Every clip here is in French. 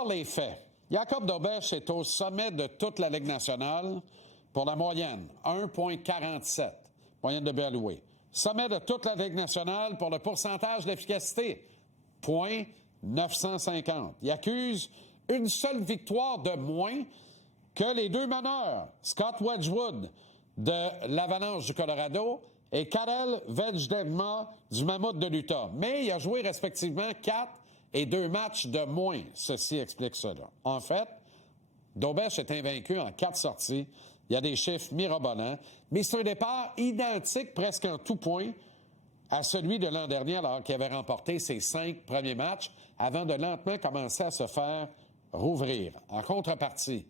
D'abord, les faits. Jacob Dobèche est au sommet de toute la Ligue nationale pour la moyenne, 1,47, moyenne de but alloué. Sommet de toute la Ligue nationale pour le pourcentage d'efficacité, 0,950. Il accuse une seule victoire de moins que les deux meneurs, Scott Wedgwood de l'Avalanche du Colorado et Karel Vejdegma du Mammouth de l'Utah. Mais il a joué respectivement 4 et 2 matchs de moins. Ceci explique cela. En fait, Dobèche est invaincu en 4 sorties. Il y a des chiffres mirobolants, mais c'est un départ identique presque en tout point à celui de l'an dernier, alors qu'il avait remporté ses 5 premiers matchs avant de lentement commencer à se faire rouvrir. En contrepartie,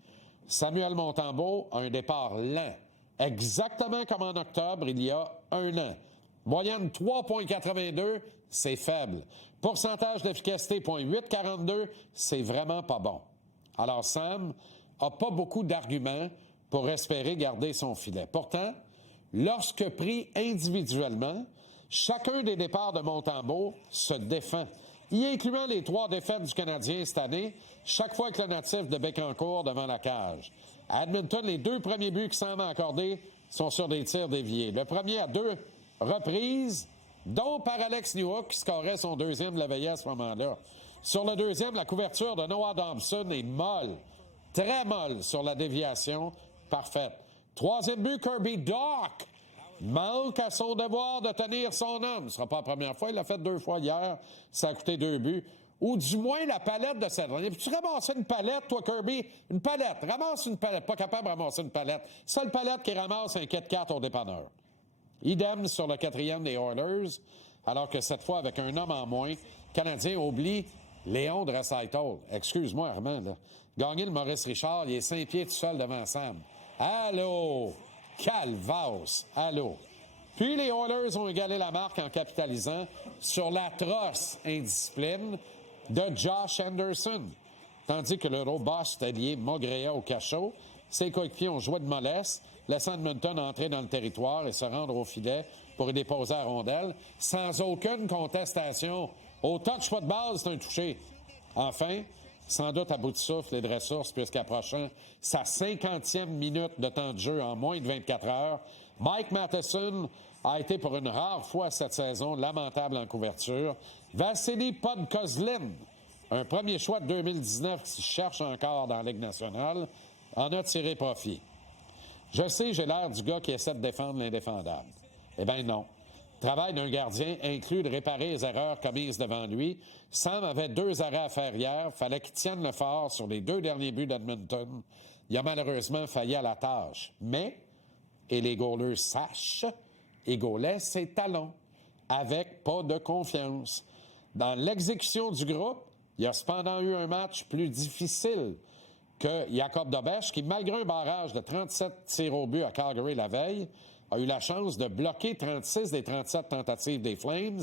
Samuel Montembeault a un départ lent, exactement comme en octobre il y a un an. Moyenne 3,82, c'est faible. Pourcentage d'efficacité 0,842, c'est vraiment pas bon. Alors Sam n'a pas beaucoup d'arguments pour espérer garder son filet. Pourtant, lorsque pris individuellement, chacun des départs de Montembeault se défend, y incluant les 3 défaites du Canadien cette année, chaque fois que le natif de Bécancour devant la cage. À Edmonton, les 2 premiers buts qui semblent accordés sont sur des tirs déviés. Le premier à 2 reprises, dont par Alex Newhook, qui scorait son 2e de la veillée à ce moment-là. Sur le 2e, la couverture de Noah Dobson est molle, très molle sur la déviation, parfaite. 3e but, Kirby Dach manque à son devoir de tenir son homme. Ce ne sera pas la première fois, il l'a fait 2 fois hier, ça a coûté 2 buts. Ou du moins la palette de cette année. Tu ramasses une palette, toi, Kirby? Une palette. Ramasse une palette. Pas capable de ramasser une palette. Seule palette qui ramasse un 4-4 au dépanneur. Idem sur le 4e des Oilers, alors que cette fois, avec un homme en moins, le Canadien oublie Léon Draisaitl. Excuse-moi, Armand, là. Gagner le Maurice Richard, il est 5 pieds tout seul devant Sam. Allô? Calvasse! Allô? Puis les Oilers ont égalé la marque en capitalisant sur l'atroce indiscipline de Josh Anderson. Tandis que le robust allié Mogrea au cachot, ses coéquipiers ont joué de mollesse, laissant Edmonton entrer dans le territoire et se rendre au filet pour y déposer la rondelle, sans aucune contestation. Au touch pas de base, c'est un touché. Enfin, sans doute à bout de souffle et de ressources, puisqu'approchant sa 50e minute de temps de jeu en moins de 24 heures, Mike Matheson a été pour une rare fois cette saison lamentable en couverture. Vassili Podkozlin, un premier choix de 2019 qui se cherche encore dans la Ligue nationale, en a tiré profit. Je sais, j'ai l'air du gars qui essaie de défendre l'indéfendable. Eh bien non. Le travail d'un gardien inclut de réparer les erreurs commises devant lui. Sam avait 2 arrêts à faire hier. Fallait qu'il tienne le fort sur les 2 derniers buts d'Edmonton. Il a malheureusement failli à la tâche. Mais, et les goalers sachent, il gaulait ses talons, avec pas de confiance. Dans l'exécution du groupe, il y a cependant eu un match plus difficile que Jacob Dobèche, qui, malgré un barrage de 37 tirs au but à Calgary la veille, a eu la chance de bloquer 36 des 37 tentatives des Flames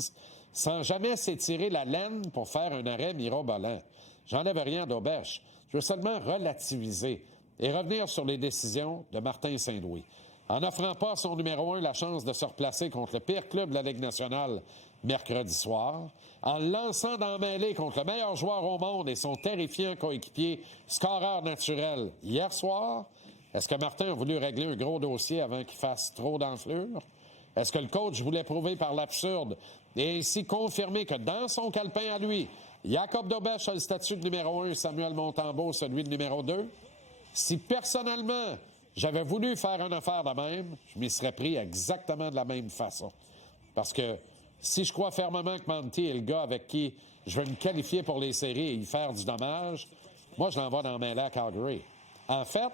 sans jamais s'étirer la laine pour faire un arrêt mirobolant. J'enlève rien à Dobèche. Je veux seulement relativiser et revenir sur les décisions de Martin Saint-Louis. En n'offrant pas à son numéro 1 la chance de se replacer contre le pire club de la Ligue nationale mercredi soir, en le lançant dans la mêlée contre le meilleur joueur au monde et son terrifiant coéquipier scoreur naturel hier soir, est-ce que Martin a voulu régler un gros dossier avant qu'il fasse trop d'enflure? Est-ce que le coach voulait prouver par l'absurde et ainsi confirmer que dans son calepin à lui, Jacob Dobèche a le statut de numéro 1, Samuel Montembeault celui de numéro 2? Si personnellement, j'avais voulu faire une affaire de même, je m'y serais pris exactement de la même façon. Parce que si je crois fermement que Monty est le gars avec qui je veux me qualifier pour les séries et y faire du dommage, moi, je l'envoie dans la mêlée à Calgary. En fait,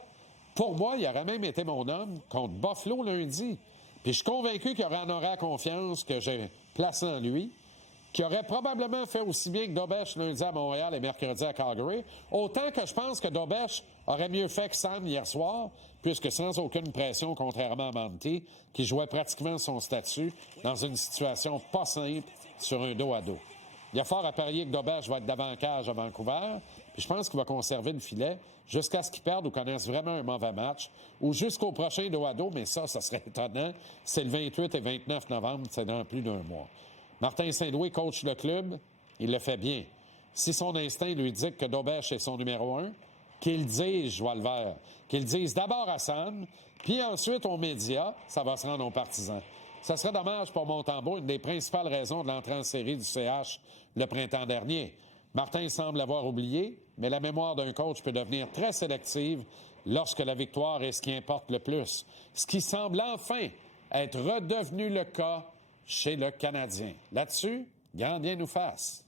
pour moi, il aurait même été mon homme contre Buffalo lundi. Puis je suis convaincu qu'il en aurait la confiance que j'ai placée en lui, qui aurait probablement fait aussi bien que Dobèche lundi à Montréal et mercredi à Calgary, autant que je pense que Dobèche aurait mieux fait que Sam hier soir, puisque sans aucune pression, contrairement à Monty, qui jouait pratiquement son statut dans une situation pas simple sur un dos à dos. Il y a fort à parier que Dobèche va être d'avant-cage à Vancouver, puis je pense qu'il va conserver le filet jusqu'à ce qu'il perde ou connaisse vraiment un mauvais match, ou jusqu'au prochain dos à dos, mais ça serait étonnant. C'est le 28 et 29 novembre, c'est dans plus d'un mois. Martin Saint-Louis coach le club, il le fait bien. si son instinct lui dit que Dobèche est son numéro 1, qu'il dise Joie le vert, qu'il dise d'abord à Sam, puis ensuite aux médias, ça va se rendre aux partisans. Ça serait dommage pour Montembeault, une des principales raisons de l'entrée en série du CH le printemps dernier. Martin semble l'avoir oublié, mais la mémoire d'un coach peut devenir très sélective lorsque la victoire est ce qui importe le plus. Ce qui semble enfin être redevenu le cas chez le Canadien. Là-dessus, grand bien nous fasse.